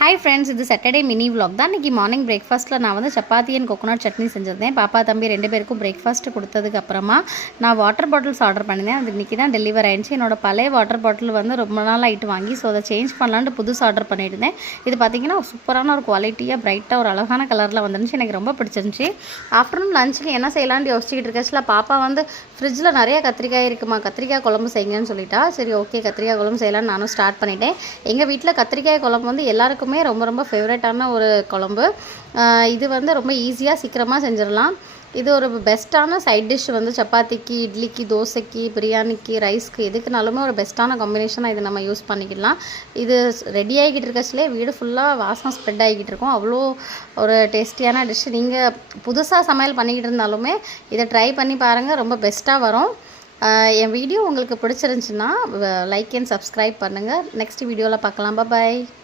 Hi friends, இது Saturday mini vlog தான். இன்றைக்கி மார்னிங் பிரேக்ஃபாஸ்ட்டில் நான் வந்து சப்பாத்தி அண்ட் கோகோனட் சட்னி செஞ்சிருந்தேன். பாப்பா தம்பி 2 பேருக்கும் பிரேக்ஃபாஸ்ட்டு கொடுத்ததுக்கு அப்புறமா நான் வாட்டர் பாட்டில்ஸ் ஆர்டர் பண்ணியிருந்தேன். அது இன்றைக்கி தான் டெலிவர் ஆயிடுச்சு. என்னோட பழைய வாட்டர் பாட்டில் வந்து ரொம்ப நாள் ஆகிட்டு வாங்கி, ஸோ அதை சேஞ்ச் பண்ணலான்ட்டு புதுசு ஆர்டர் பண்ணியிருந்தேன். இது பார்த்திங்கன்னா சூப்பரான ஒரு குவாலிட்டியாக பிரைட்டாக ஒரு அழகான கலரில் வந்துருந்துச்சு. எனக்கு ரொம்ப பிடிச்சிருந்துச்சி. ஆஃப்டர்நூன் லஞ்சுக்கு என்ன செய்யலான்னு யோசிச்சுக்கிட்டு இருக்கச்சில் பாப்பா வந்து ஃப்ரிட்ஜில் நிறைய கத்திரிக்காய் இருக்குமா, கத்திரிக்காய் குழம்பு செய்யுங்கன்னு சொல்லிட்டா. சரி, ஓகே, கத்திரிக்காய் குழம்பு செய்யலான்னு நானும் ஸ்டார்ட் பண்ணிட்டேன். எங்கள் வீட்டில் கத்திரிக்காய் குழம்பு வந்து எல்லாருக்குமே ரொம்ப ஃபேவரட்டான ஒரு குழம்பு. இது வந்து ரொம்ப ஈஸியாக சீக்கிரமாக செஞ்சிடலாம். இது ஒரு பெஸ்ட்டான சைட் டிஷ் வந்து சப்பாத்திக்கு, இட்லிக்கு, தோசைக்கு, பிரியாணிக்கு, ரைஸ்க்கு எதுக்குனாலுமே ஒரு பெஸ்ட்டான காம்பினேஷனாக இதை நம்ம யூஸ் பண்ணிக்கலாம். இது ரெடி ஆகிக்கிட்டு இருக்கச்சுலே வீடு ஃபுல்லாக வாசம் ஸ்ப்ரெட் ஆகிக்கிட்டு இருக்கும். அவ்வளோ ஒரு டேஸ்டியான டிஷ். நீங்கள் புதுசாக சமையல் பண்ணிக்கிட்டு இருந்தாலுமே இதை ட்ரை பண்ணி பாருங்கள், ரொம்ப பெஸ்ட்டாக வரும். என் வீடியோ உங்களுக்கு பிடிச்சிருந்துச்சின்னா லைக் அண்ட் சப்ஸ்கிரைப் பண்ணுங்கள். நெக்ஸ்ட் வீடியோவில் பார்க்கலாம். பாய்.